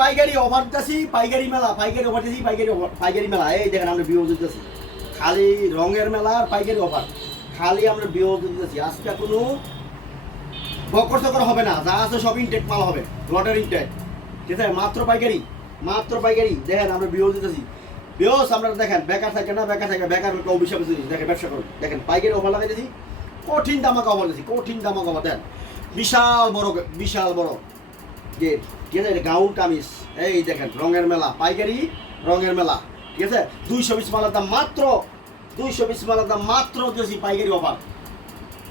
পাইকারি অফার দিতেছি, পাইকারি মেলা, পাইকারি অফার দিতেছি, পাইকারি পাইকারি মেলা। এই দেখেন আমরা বিয়ে দিতেছি। খালি রঙের মেলা আর পাইকারি অফার খালি আমরা বিয়ে দিতেছি। আজকে কোনো বকর চকর হবে না। যা আছে সব ইনটেক মাল হবে। লটার ইনটেক ঠিক আছে? মাত্র পাইকারি। মাত্র পাইকারি। দেখেন আমরা বিয়ে দিতেছি। বিয়স আমরা দেখেন, বেকার থাকে না, বেকার থাকে, বেকার লোক অভিশাপ দেখেন, ব্যবসা করুন। দেখেন, পাইকারি অফার লাগাই দিয়েছি কঠিন দামাকা অফার দিয়েছি কঠিন দামাকা অফার দেন বিশাল বড় বিশাল বড়। গেট ঠিক আছে, এটা গাউন, কামিজ। এই দেখেন, রঙের মেলা, পাইকারি, রঙের মেলা, ঠিক আছে? দুইশো বিশ মালার দাম মাত্র, দুইশো বিশ মালার দাম মাত্র দিয়েছি পাইকারি অফার।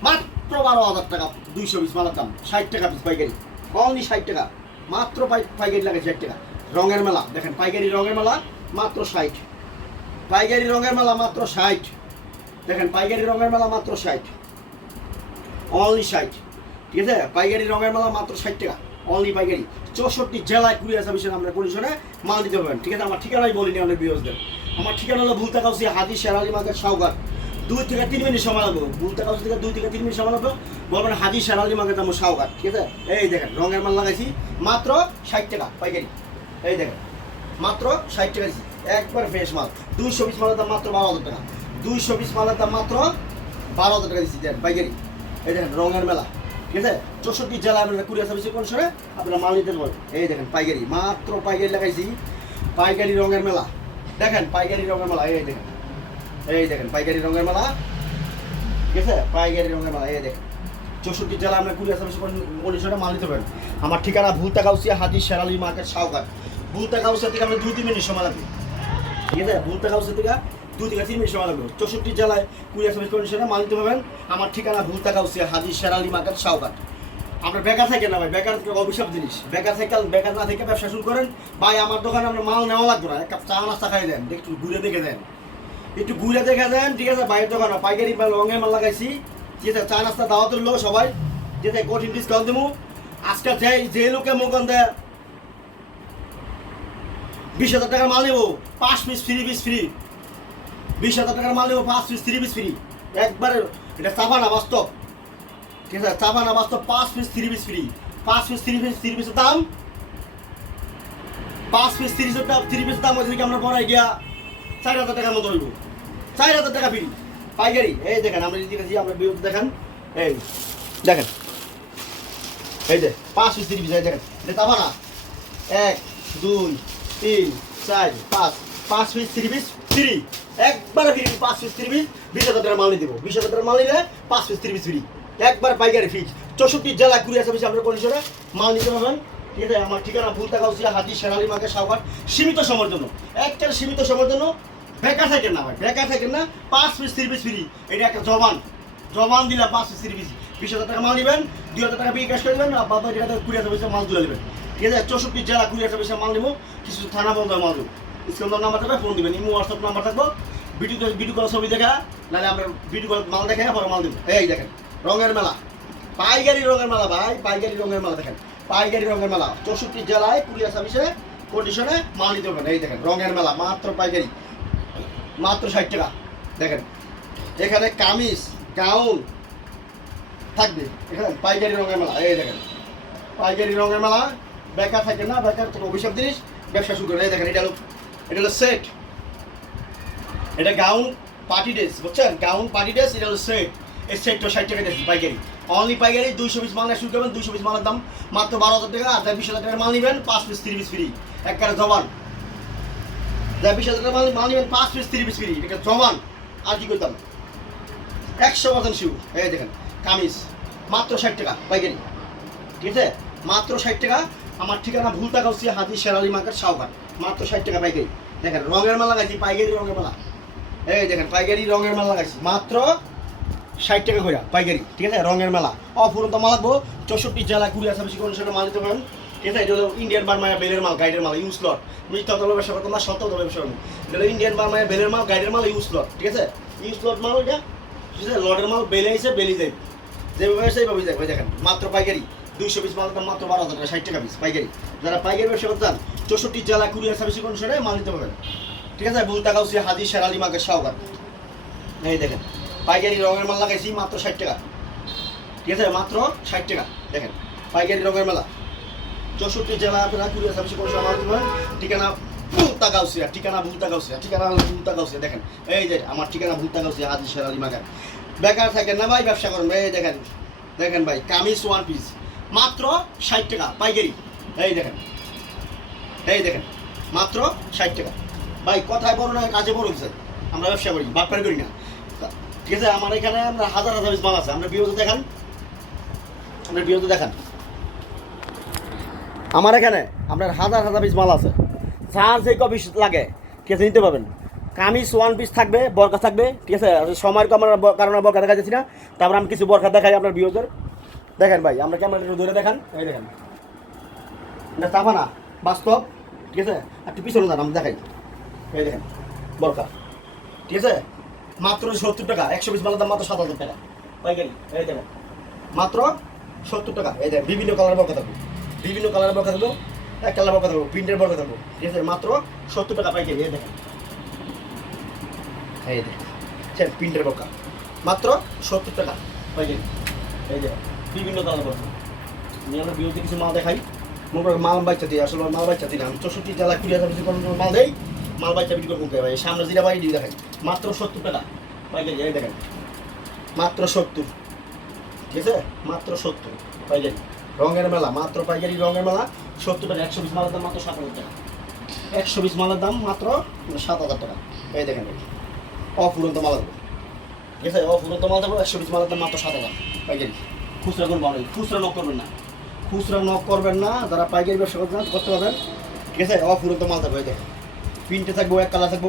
মাত্র বারো হাজার টাকা, দুইশো বিশ মালার দাম, ষাট টাকা পিস পাইকারি। অনলি ষাট টাকা, মাত্র পাই- পাইকারি লাগে ষাট টাকা। রঙের মেলা, দেখেন, পাইকারি রঙের মেলা, মাত্র ষাট। পাইকারি রঙের মেলা, মাত্র ষাট। দেখেন, পাইকারি রঙের মেলা, মাত্র ষাট। অনলি ষাট। ঠিক আছে? পাইকারি রঙের মেলা, মাত্র ষাট টাকা। অনলি পাইকারি। চৌষট্টি জেলায় কুড়িয়া সার্ভিসের আমরা কন্ডিশনে মাল দিতে পারবেন। ঠিক আছে, আমার ঠিকানাই বলিনি আমাদের বিরোধদের আমার ঠিকানা হলো ভুলতা কাউসি হাদি শেরালি মার্কেট সাউগার দুই থেকে তিন মিনিট সময় লাগবে। ভুলতা কাউসি থেকে দুই থেকে তিন মিনিট সময় লাগবে। বলবেন হাদি শেরালি মার্কেট, আমার সাউগার ঠিক আছে? এই দেখেন, রঙের মাল লাগাইছি। মাত্র ষাট টাকা পাইকারি। এই দেখেন, মাত্র ষাট টাকা একবার ফ্রেশ মাল। দুইশো পিস মালের দাম মাত্র বারো হাজার টাকা। দুইশো পিস মালের দাম মাত্র বারো হাজার টাকা দিচ্ছি পাইকারি। এই দেখেন, রঙের মেলা। ঠিক আছে? চৌষট্টি জেলা আপনারা কুরিয়ার সার্ভিসের কোন সরে আপনারা মাল নিতে এই দেখেন, পাইকারি, মাত্র পাইকারি লাগাইছি। পাইকারি রঙের মেলা। দেখেন, পাইকারি রঙের মেলা, এই দেখেন। এই দেখেন, পাইকারি রঙের মেলা। ঠিক আছে? পাইকারি রঙের মেলা, এই দেখেন। চৌষট্টি জেলা আমরা কুরিয়ার সার্ভিসের কন্ডিশনে মাল নিতে পারেন আমার ঠিকানা ভুলতা গাউসিয়া হাজি শেরালি মার্কেট, সাউকার। ভুলতা গাউসিয়া থেকে আমরা দুই তিন মিনিট সময় লাগবে। ঠিক আছে? ভুলতা গাউসিয়া থেকে দুই থেকে তিন মিনিট সময় লাগবে। চৌষট্টি জেলায় কুরিয়ার সার্ভিস কন্ডিশনে মাল নিতে পারবেন আমার ঠিকানা ভুলতা গাউসিয়া হাজি শেরালি মার্কেট সাউকার আমরা বেকার থাকে না ভাই, বেকার অভিশাপ জিনিস। বেকার থেকে, বেকার না থেকে ব্যবসা শুরু করেন। ভাই, আমার দোকানে আমরা মাল নেওয়া লাগবে না, এক কাপ চা, নাস্তা খাই দেন, একটু ঘুরে দেখে দেন। একটু ঘুরে দেখে দেন, ঠিক আছে বাইরের দোকানে পাইকারি মাল, রঙের মাল লাগাইছি। ঠিক আছে, চা, নাস্তা, দাওয়াতের লোক সবাই। আছে, কঠিন ডিসকাউন্ট দেবো আজকে যে যে লোকে মোকান দেয় বিশ হাজার টাকার মাল নেব, পাঁচ পিস ফ্রি পিস ফ্রি বিশ হাজার টাকার মাল নেব, পাঁচ পিস থ্রি পিস ফ্রি একবারে, এটা চাপা না বাস্তব। ঠিক আছে চাপা না বাস্তব, পাঁচ পিস থ্রি পিস ফ্রি পাঁচ পিস থ্রি পিস থ্রি পিসের দাম। পাঁচ পিস থ্রি পিসের দাম থ্রি পিসের দাম হচ্ছে কি আমরা পড়াই গিয়া চার হাজার টাকার মতো হইব। চার হাজার টাকা ফ্রি পাইকারি। এই দেখেন, আমরা যদি দেখেছি আমরা বিরুদ্ধে দেখেন। এই দেখেন। এই যে, পাঁচ পিস থ্রি পিস এই দেখেন, এটা চাপা না এক, দুই, তিন, চার, পাঁচ। পাঁচ পিস থ্রি পিস ফ্রি। একবারে ফ্রি, পাঁচ পিস থ্রি পিস বিশ হাজার টাকার মাল নিয়ে দেবো। বিশ হাজার টাকার মাল নিলে পাঁচ পিস থ্রি পিস ফ্রি একবার পাইকারি ফিক্স চৌষট্টি জেলা কুড়িয়া সার্ভিস আপনার কন্ডিশনে মাল নিতে পারবেন। ঠিক আছে, আমার ঠিকানা ভুলতা কাউসিয়া হাতি, সেনালি মাকে সাউকার সীমিত সময়ের জন্য। একটা সীমিত সময়ের জন্য বেকার থাকেন না ভাই, বেকার থাকেন না। পাঁচ পিস থ্রি পিস ফ্রি এটা একটা জবান। জবান দিলাম পাঁচ পিস থ্রি পিস বিশ হাজার টাকা মাল নেবেন, দুই হাজার টাকা বিকাশ করে দেবেন আর বাবা কুড়ি হাজার পয়সা মাল তুলে দেবেন ঠিক আছে, চৌষট্টি জেলা কুড়ি হাজার পয়সা মাল নেব। কিছু থানা বন্ধ মাল দেবো। স্ক্রিন নাম্বার থাকবে, ফোন দিবেন, ইমো হোয়াটসঅ্যাপ নাম্বার থাকব। ভিডিও ভিডিও কল ছবি দেখা, নাহলে আমরা ভিডিও কল মাল দেখে পরে মাল দেবো। এই দেখেন, রঙের মেলা। পাইকারি রঙের মেলা ভাই, পাইকারি রঙের মেলা দেখেন। পাইকারি রঙের মেলা, চৌষট্টি জেলায় কুড়িয়া সার্ভিসে কন্ডিশনে মাল নিতে পারবেন। এই দেখেন, রঙের মেলা, মাত্র পাইকারি। মাত্র ষাট টাকা। দেখেন, এখানে কামিজ, গাউন থাকবে। এখানে পাইকারি রঙের মেলা, এই দেখেন। পাইকারি রঙের মেলা, বেকার থাকে না, বেকার তোর অভিশাপ জিনিস, ব্যবসা শুরু করে। এই দেখেন, এটা এটা হলো সেট এটা গাউন পার্টি ড্রেস বুঝছেন? গাউন পার্টি ড্রেস এটা হলো সেট এই সেটটা ষাট টাকা দিয়েছি পাইকারি। অনলি পাইকারি দুইশো পিস মাল শুরু করবেন, দুইশো পিস মালের দাম। মাত্র বারো হাজার টাকা, আর বিশ হাজার টাকার মাল নেবেন, পাঁচ পিস থ্রি পিস ফ্রি একবারে জবান। যার বিশ হাজার টাকার মাল নেবেন, পাঁচ পিস থ্রি পিস ফ্রি এটা জবান। আর কি করতাম? একশো পার্সেন্ট শিউ এই দেখেন, কামিজ। মাত্র ষাট টাকা, পাইকারি। ঠিক আছে? মাত্র ষাট টাকা। আমার ঠিকানা ভুলতা গাউসি হাতি শেরালি মার্কেট সাউকার মাত্র ষাট টাকা পাইকারি। দেখেন, রঙের মাল লাগাইছি, পাইকারি রঙের মালা। এই দেখেন, পাইকারি রঙের মাল লাগাইছি, মাত্র ষাট টাকা করে পাইকারি, ঠিক আছে? রঙের মেলা। অফুরন্ত মাল লাগবো, চৌষট্টি জেলা কুড়িয়া সার্ভিস কোনো সেটা মাল পারেন, ঠিক আছে? এটা হলো ইন্ডিয়ান বার্মায়া বেলের মাল গাইডের মাল ইউজ লট মিথ্যা তল ব্যবসা করতাম না, সত্য তল ব্যবসা করতাম এটা ইন্ডিয়ান বার্মায়া বেলের মাল গাইডের মাল ইউজ লট ঠিক আছে? ইউজ লট মাল এটা ঠিক আছে? লটের মাল বেলে এসে বেলি যায়। যেভাবে আসে, সেইভাবেই যায়। দেখেন, মাত্র পাইকারি, দুইশো পিস মাল মাত্র বারো হাজার টাকা, ষাট টাকা পিস পাইকারি। যারা পাইকারি ব্যবসা করতেন চৌষট্টি জেলা কুরিয়ার সার্ভিস কন্ডিশনে মাল নিতে পারবেন। ঠিক আছে? বুলতা গাউসি হাজি শেরালি মাকে সাউকার এই দেখেন, পাইকারি রঙের মাল লাগাইছি মাত্র ষাট টাকা। ঠিক আছে? মাত্র ষাট টাকা। দেখেন, পাইকারি রঙের মেলা। চৌষট্টি জেলা আপনারা কুরিয়ার সার্ভিস সময় আমাদের দেবেন ঠিকানা ভুলতা গাউসিয়া ঠিকানা ভুলতা গাউসিয়া ঠিকানা ভুলতা গাউসিয়া দেখেন, এই যে আমার ঠিকানা ভুলতা গাউসিয়া হাজি শের আলী মাগার। বেকার থাকেন না ভাই, ব্যবসা করেন। এই দেখেন দেখেন ভাই, কামিজ, ওয়ান পিস। মাত্র ষাট টাকা, পাইকারি। এই দেখেন এই দেখেন, মাত্র ষাট টাকা। ভাই, কথায় বড় না, কাজে বড় হচ্ছে আমরা ব্যবসা করি বাটপারি করি না। ঠিক আছে, আমার এখানে আমরা হাজার হাজার পিস মাল আছে। আমরা বিরত দেখান। আমরা বিরত দেখান। আমার এখানে আপনার হাজার হাজার পিস মাল আছে। যার যে কপিস লাগে, ঠিক আছে, নিতে পারবেন। কামিজ ওয়ান পিস থাকবে, বরকা থাকবে, ঠিক আছে সময়ের আমরা কারণে বরকা দেখা যাচ্ছি না। তারপর আমি কিছু বরকা দেখাই আপনার বিয়োগের দেখেন ভাই, আমরা ক্যামেরা ধরে দেখান। এই দেখেন। এটা না বাস্তব। ঠিক আছে? একটু পিছনে দাঁড়ান, আমি দেখাই। দেখেন, বরকা। ঠিক আছে? মাত্র সত্তর টাকা, একশো পিস মালের দাম মাত্র সাত হাজার টাকা। পাই পাইকারি এই দেখেন, মাত্র সত্তর টাকা। এই দেখেন, বিভিন্ন কালারের বরকা থাকবে। বিভিন্ন কালারের বরকা থাকব, এক কালার বরকা থাকব প্রিন্টের বরকা থাকব। ঠিক আছে? মাত্র সত্তর টাকা পাইকারি এই দেখেন। এই দেখেন, সে প্রিন্টের বরকা। মাত্র সত্তর টাকা পাই পাইকারি এই দেখেন, বিভিন্ন কালার বরকা। আমি আমরা বিরতি কিছু মাল দেখাই। মনে করেন মাল বাচ্চা দিই আসলে মাল বাচ্চা দিই না চৌষট্টি জেলা সার্ভিস কোনো সময় মাল দেই, মাল বাচ্চা বিক্রি করব ভাই? সামনে যেটা বাড়ি দিয়ে দেখাই। মাত্র সত্তর টাকা। পাইকারি এই দেখেন। মাত্র সত্তর। ঠিক আছে মাত্র সত্তর। পাইকারি রঙের মেলা, মাত্র পাইকারি রঙের মেলা। সত্তর টাকা, একশো পিস মালের দাম মাত্র সাত হাজার টাকা। একশো পিস মালের দাম মাত্র সাত হাজার টাকা। এই দেখেন অফুরন্ত মাল দেবো ঠিক আছে? অফুরন্ত মাল দেবো একশো পিস মালের দাম মাত্র সাত হাজার। পাইকারি খুচরা করব খুচরা নক করবেন না। খুচরা নক করবেন না, যারা পাইকারি ব্যবসা করতে চান, করতে পারবেন। ঠিক আছে? অফুরন্ত মাল থাকবে দেখেন প্রিন্টে থাকব, এক কালার থাকব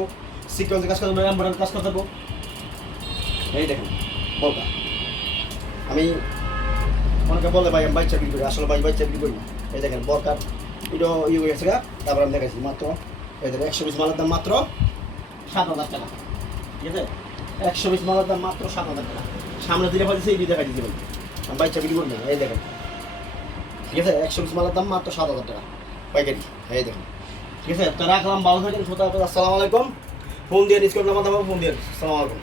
সিকোয়েন্সে কাজ করতে এম্বয়ডারি কাজ করতে থাকব এই দেখেন বলকা আমি অনেকে বলে, ভাই, আমি বাচ্চা বিক্রি করি। আসলে ভাই, বাচ্চা বিক্রি করি না। এই দেখেন, বরকার। এটা ইয়ে হয়ে গেছে তারপর আমি দেখাইছি, মাত্র দেখেন, একশো বিশ মালের দাম মাত্র সাত হাজার টাকা। ঠিক আছে? একশো পিস মালের দাম মাত্র সাত হাজার টাকা। সামনে দিলে পাইছে এই দেখা দিতে ভাই। আমি বাচ্চা বিক্রি করি না। এই দেখেন ঠিক আছে? একশো পিস মালের দাম মাত্র সাত হাজার টাকা। পাইকারি। এই দেখুন। ঠিক আছে? তো রাখলাম, ভালো থাকেন সুতরাং আসসালামু আলাইকুম। ফোন দিয়ে ডিসকাউন্ট নাম্বার ফোন দিয়ে আসসালামু আলাইকুম।